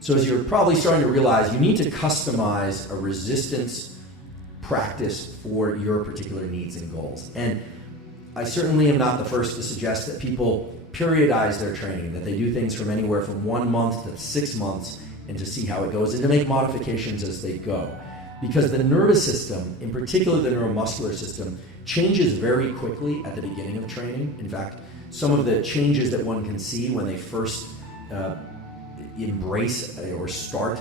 So as you're probably starting to realize, you need to customize a resistance practice for your particular needs and goals. And I certainly am not the first to suggest that people periodize their training, that they do things from anywhere from 1 month to 6 months and to see how it goes and to make modifications as they go. Because the nervous system, in particular the neuromuscular system, changes very quickly at the beginning of training. In fact, some of the changes that one can see when they first embrace or start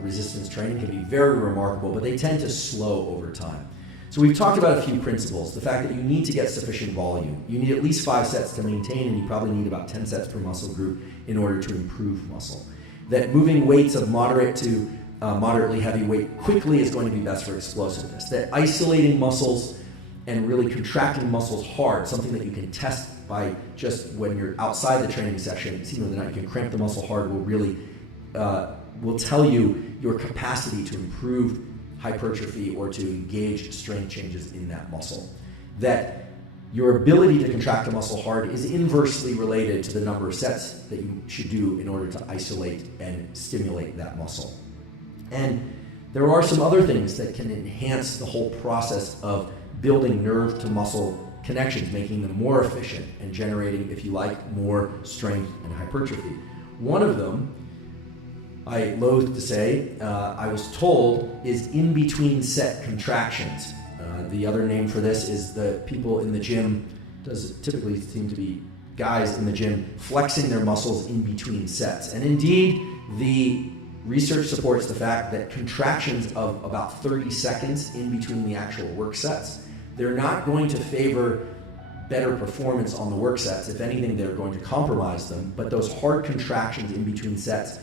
resistance training can be very remarkable, but they tend to slow over time. So we've talked about a few principles. The fact that you need to get sufficient volume. You need at least 5 sets to maintain, and you probably need about 10 sets per muscle group in order to improve muscle. That moving weights of moderate to moderately heavy weight quickly is going to be best for explosiveness. That isolating muscles and really contracting muscles hard, something that you can test by just when you're outside the training session, seeing whether or not you can cramp the muscle hard will really will tell you your capacity to improve hypertrophy or to engage strength changes in that muscle. That your ability to contract a muscle hard is inversely related to the number of sets that you should do in order to isolate and stimulate that muscle. And there are some other things that can enhance the whole process of building nerve to muscle connections, making them more efficient and generating, if you like, more strength and hypertrophy. One of them, I loathe to say, I was told, is in-between set contractions. The other name for this is the people in the gym, does typically seem to be guys in the gym, flexing their muscles in between sets. And indeed, the research supports the fact that contractions of about 30 seconds in between the actual work sets, they're not going to favor better performance on the work sets. If anything, they're going to compromise them. But those hard contractions in between sets,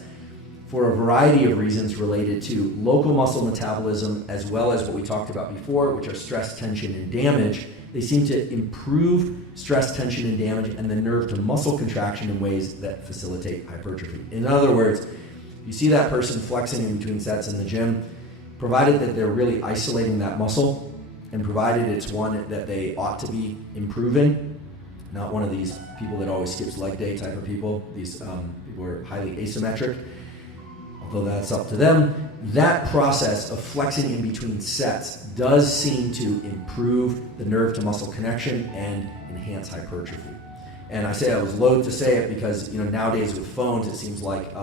for a variety of reasons related to local muscle metabolism, as well as what we talked about before, which are stress, tension, and damage, they seem to improve stress, tension, and damage and the nerve to muscle contraction in ways that facilitate hypertrophy. In other words, you see that person flexing in between sets in the gym, provided that they're really isolating that muscle, and provided it's one that they ought to be improving, not one of these people that always skips leg day type of people. These people are highly asymmetric, although that's up to them. That process of flexing in between sets does seem to improve the nerve to muscle connection and enhance hypertrophy. And I say I was loath to say it because nowadays with phones it seems like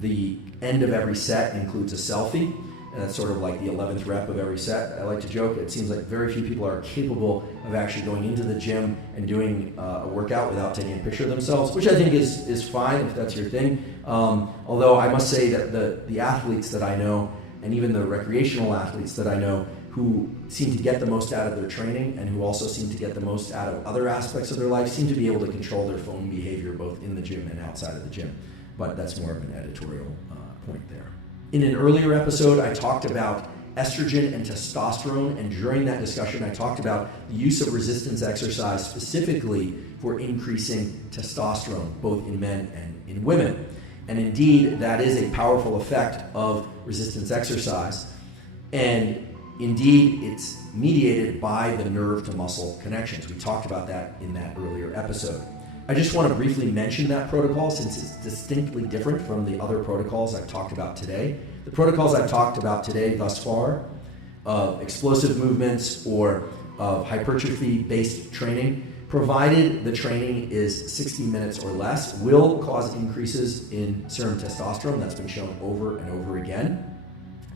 the end of every set includes a selfie, and that's sort of like the 11th rep of every set. I like to joke, it seems like very few people are capable of actually going into the gym and doing a workout without taking a picture of themselves, which I think is fine if that's your thing. Although I must say that the athletes that I know, and even the recreational athletes that I know, who seem to get the most out of their training and who also seem to get the most out of other aspects of their life, seem to be able to control their phone behavior both in the gym and outside of the gym. But that's more of an editorial point there. In an earlier episode, I talked about estrogen and testosterone, and during that discussion, I talked about the use of resistance exercise specifically for increasing testosterone, both in men and in women. And indeed, that is a powerful effect of resistance exercise. And indeed, it's mediated by the nerve to muscle connections. We talked about that in that earlier episode. I just want to briefly mention that protocol since it's distinctly different from the other protocols I've talked about today. The protocols I've talked about today thus far of explosive movements or of hypertrophy-based training, provided the training is 60 minutes or less, will cause increases in serum testosterone. That's been shown over and over again.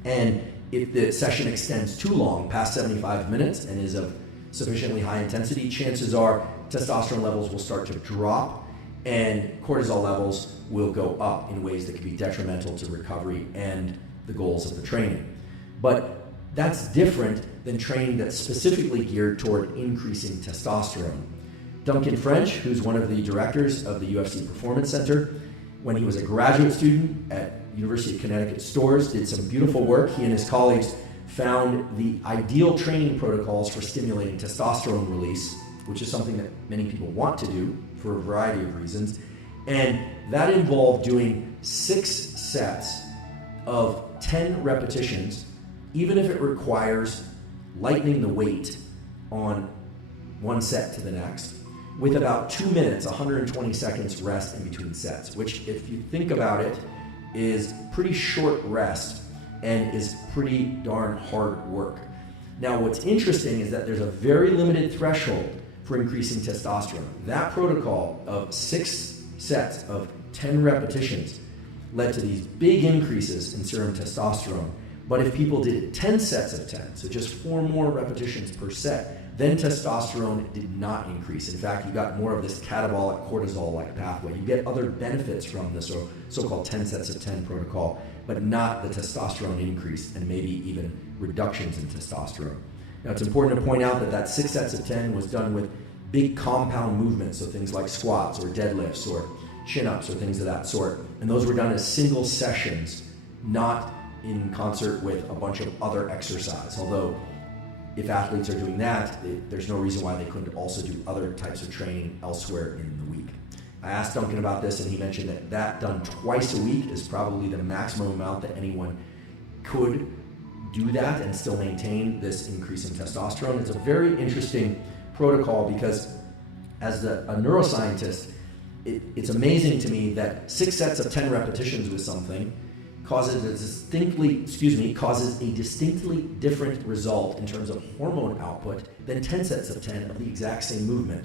And if the session extends too long, past 75 minutes, and is of sufficiently high intensity, chances are testosterone levels will start to drop and cortisol levels will go up in ways that can be detrimental to recovery and the goals of the training. But that's different than training that's specifically geared toward increasing testosterone. Duncan French, who's one of the directors of the UFC Performance Center, when he was a graduate student at University of Connecticut Storrs, did some beautiful work. He and his colleagues found the ideal training protocols for stimulating testosterone release, which is something that many people want to do for a variety of reasons. And that involved doing 6 sets of 10 repetitions, even if it requires lightening the weight on one set to the next, with about 2 minutes, 120 seconds rest in between sets, which if you think about it, is pretty short rest and is pretty darn hard work. Now, what's interesting is that there's a very limited threshold for increasing testosterone. That protocol of 6 sets of 10 repetitions led to these big increases in serum testosterone. But if people did 10 sets of 10, so just 4 more repetitions per set, then testosterone did not increase. In fact, you got more of this catabolic cortisol-like pathway. You get other benefits from this so-called 10 sets of 10 protocol, but not the testosterone increase and maybe even reductions in testosterone. Now, it's important to point out that that 6 sets of 10 was done with big compound movements, so things like squats or deadlifts or chin-ups or things of that sort. And those were done as single sessions, not in concert with a bunch of other exercise. Although, if athletes are doing that, there's no reason why they couldn't also do other types of training elsewhere in the week. I asked Duncan about this, and he mentioned that done twice a week is probably the maximum amount that anyone could do that and still maintain this increase in testosterone. It's a very interesting protocol because as a neuroscientist, it's amazing to me that 6 sets of 10 repetitions with something causes a distinctly different result in terms of hormone output than 10 sets of 10 of the exact same movement.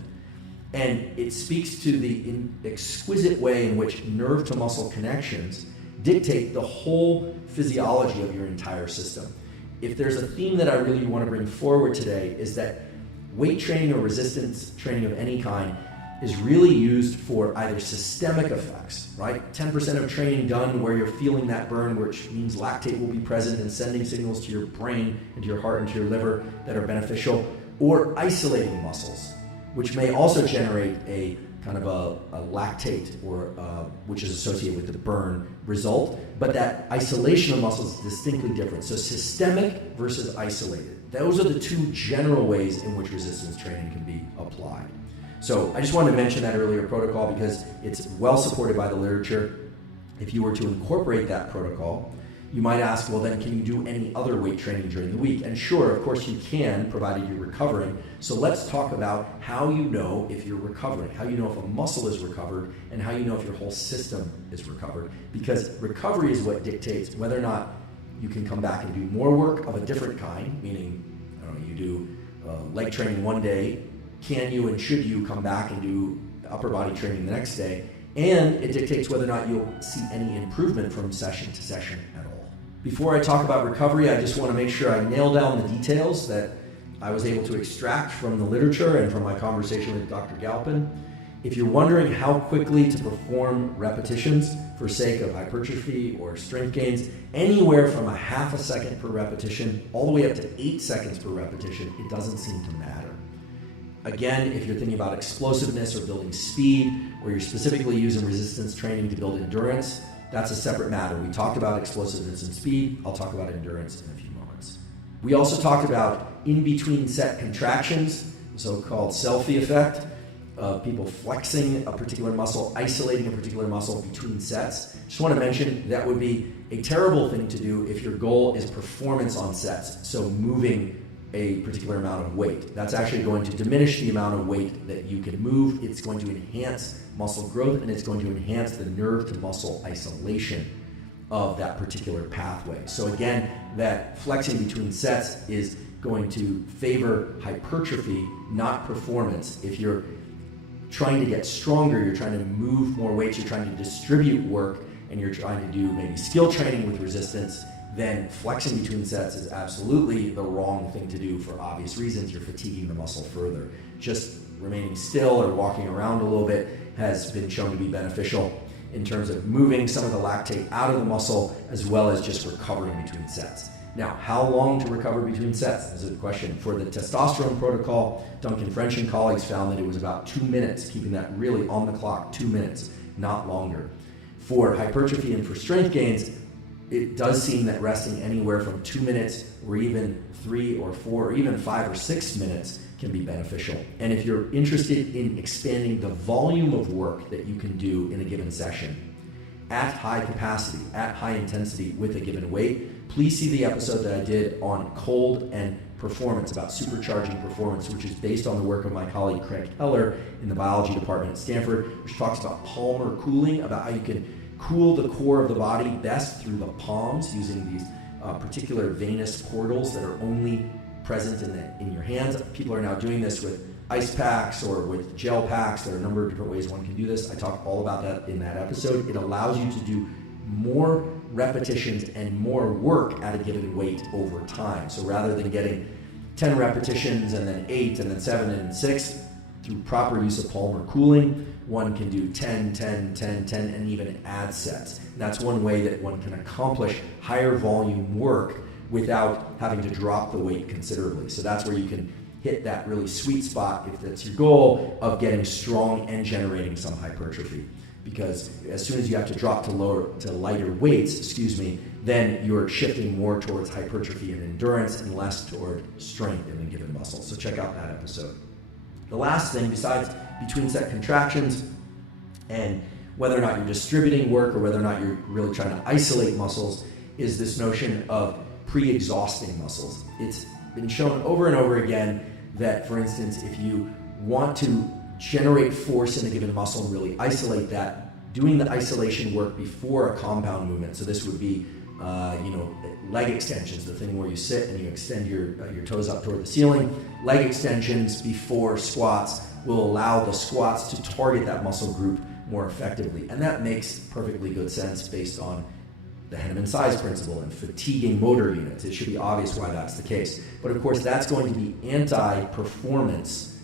And it speaks to the exquisite way in which nerve to muscle connections dictate the whole physiology of your entire system. If there's a theme that I really want to bring forward today, is that weight training or resistance training of any kind is really used for either systemic effects, right? 10% of training done where you're feeling that burn, which means lactate will be present and sending signals to your brain and to your heart and to your liver that are beneficial, or isolating muscles, which may also generate a kind of a lactate or which is associated with the burn result, but that isolation of muscles is distinctly different. So systemic versus isolated. Those are the 2 general ways in which resistance training can be applied. So I just wanted to mention that earlier protocol because it's well supported by the literature. If you were to incorporate that protocol, you might ask, well then can you do any other weight training during the week? And sure, of course you can, provided you're recovering. So let's talk about how you know if you're recovering, how you know if a muscle is recovered, and how you know if your whole system is recovered. Because recovery is what dictates whether or not you can come back and do more work of a different kind, meaning, I don't know, you do leg training one day, can you and should you come back and do upper body training the next day? And it dictates whether or not you'll see any improvement from session to session at all. Before I talk about recovery, I just want to make sure I nail down the details that I was able to extract from the literature and from my conversation with Dr. Galpin. If you're wondering how quickly to perform repetitions for sake of hypertrophy or strength gains, anywhere from a half a second per repetition all the way up to 8 seconds per repetition, it doesn't seem to matter. Again, if you're thinking about explosiveness or building speed, or you're specifically using resistance training to build endurance, that's a separate matter. We talked about explosiveness and speed. I'll talk about endurance in a few moments. We also talked about in-between set contractions, the so-called selfie effect of people flexing a particular muscle, isolating a particular muscle between sets. Just want to mention that would be a terrible thing to do if your goal is performance on sets, so moving a particular amount of weight. That's actually going to diminish the amount of weight that you can move. It's going to enhance muscle growth, and it's going to enhance the nerve to muscle isolation of that particular pathway. So again, that flexing between sets is going to favor hypertrophy, not performance. If you're trying to get stronger, you're trying to move more weights, you're trying to distribute work, and you're trying to do maybe skill training with resistance, then flexing between sets is absolutely the wrong thing to do for obvious reasons. You're fatiguing the muscle further. Just remaining still or walking around a little bit has been shown to be beneficial in terms of moving some of the lactate out of the muscle as well as just recovering between sets. Now, how long to recover between sets is a question. For the testosterone protocol, Duncan French and colleagues found that it was about 2 minutes, keeping that really on the clock, 2 minutes, not longer. For hypertrophy and for strength gains, it does seem that resting anywhere from 2 minutes or even 3 or 4 or even 5 or 6 minutes can be beneficial. And if you're interested in expanding the volume of work that you can do in a given session at high capacity, at high intensity with a given weight, please see the episode that I did on cold and performance, about supercharging performance, which is based on the work of my colleague Craig Heller in the biology department at Stanford, which talks about Palmer cooling, about how you can cool the core of the body best through the palms using these particular venous portals that are only present in your hands. People are now doing this with ice packs or with gel packs. There are a number of different ways one can do this. I talk all about that in that episode. It allows you to do more repetitions and more work at a given weight over time. So rather than getting 10 repetitions and then 8 and then 7 and 6, through proper use of palmar cooling, one can do 10, 10, 10, 10, and even add sets. And that's one way that one can accomplish higher volume work without having to drop the weight considerably. So that's where you can hit that really sweet spot, if that's your goal, of getting strong and generating some hypertrophy. Because as soon as you have to drop to lighter weights, then you're shifting more towards hypertrophy and endurance and less toward strength in a given muscle. So check out that episode. The last thing, besides between set contractions and whether or not you're distributing work or whether or not you're really trying to isolate muscles, is this notion of pre-exhausting muscles. It's been shown over and over again that, for instance, if you want to generate force in a given muscle and really isolate that, doing the isolation work before a compound movement, so this would be leg extensions, the thing where you sit and you extend your toes up toward the ceiling. Leg extensions before squats will allow the squats to target that muscle group more effectively. And that makes perfectly good sense based on the Henneman size principle and fatiguing motor units. It should be obvious why that's the case. But of course, that's going to be anti-performance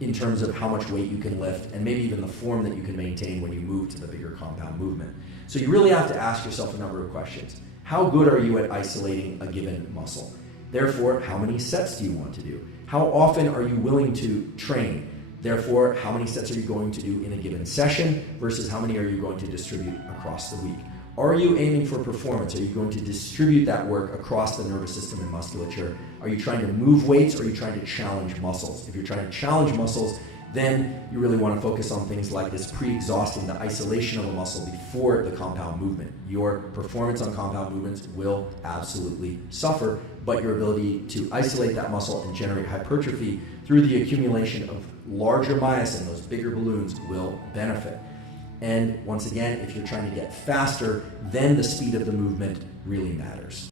in terms of how much weight you can lift and maybe even the form that you can maintain when you move to the bigger compound movement. So you really have to ask yourself a number of questions. How good are you at isolating a given muscle? Therefore, how many sets do you want to do? How often are you willing to train? Therefore, how many sets are you going to do in a given session versus how many are you going to distribute across the week? Are you aiming for performance? Are you going to distribute that work across the nervous system and musculature? Are you trying to move weights or are you trying to challenge muscles? If you're trying to challenge muscles, then you really want to focus on things like this pre-exhausting, the isolation of a muscle before the compound movement. Your performance on compound movements will absolutely suffer, but your ability to isolate that muscle and generate hypertrophy through the accumulation of larger myosin, those bigger balloons, will benefit. And once again, if you're trying to get faster, then the speed of the movement really matters.